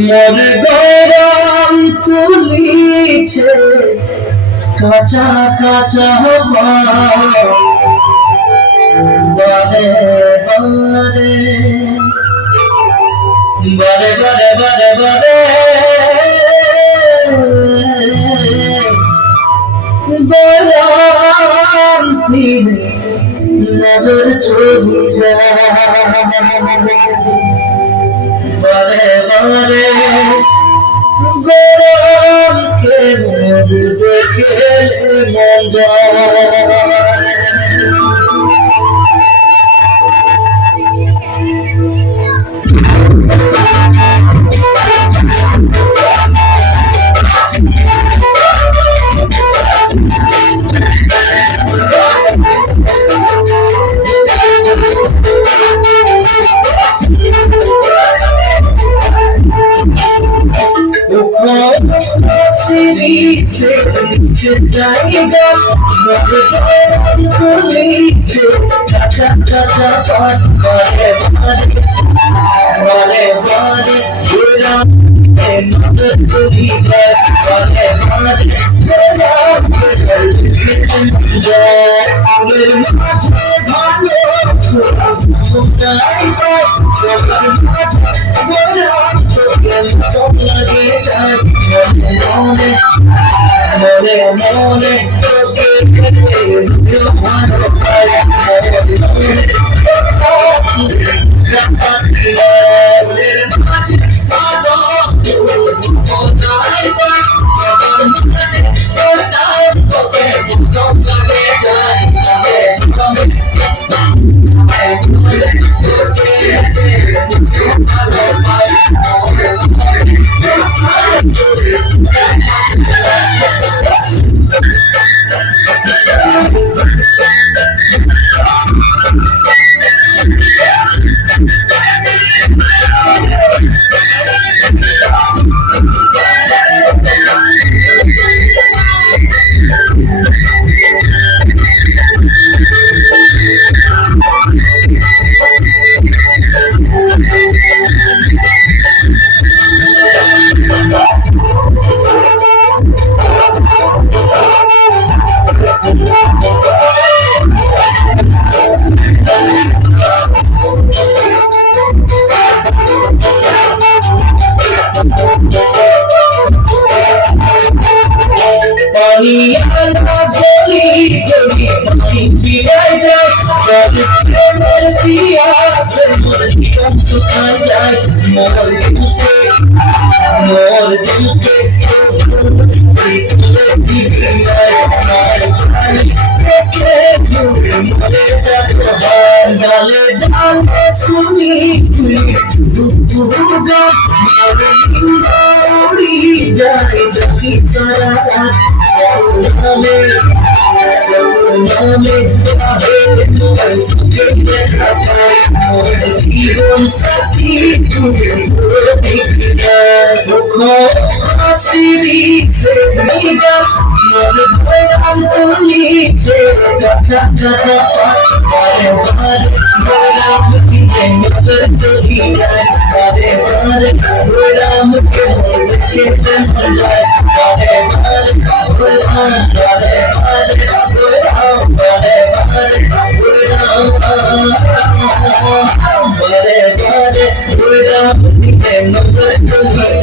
মোর গরম তুলিছে কাঁচা কাঁচা বারে বারে বারে বারে বারে বারে গরম দিনে নজর চলে যায় বারে বারে গরমকে মোর দেখে মন যায়। কাঁচা কাঁচা পাট বারে বারে বারে নজর চলি যায় বারে বারে ফুলের মাঝে ভালো সবার মাঝে লাগে যায় মনে মনে মনে তোকে ভালো পাই জীবন সাথী তুমি সিরিজে গাছ গরম তুলিছে কাঁচা কাঁচা বারে বারে গরম দিনে নজর চলি যায় বারে বারে গরমকে দেখতে মন যায় বারে বারে গরম বারে বারে গরম বারে বারে গরম বারে বারে গরম দিনে নজর চলি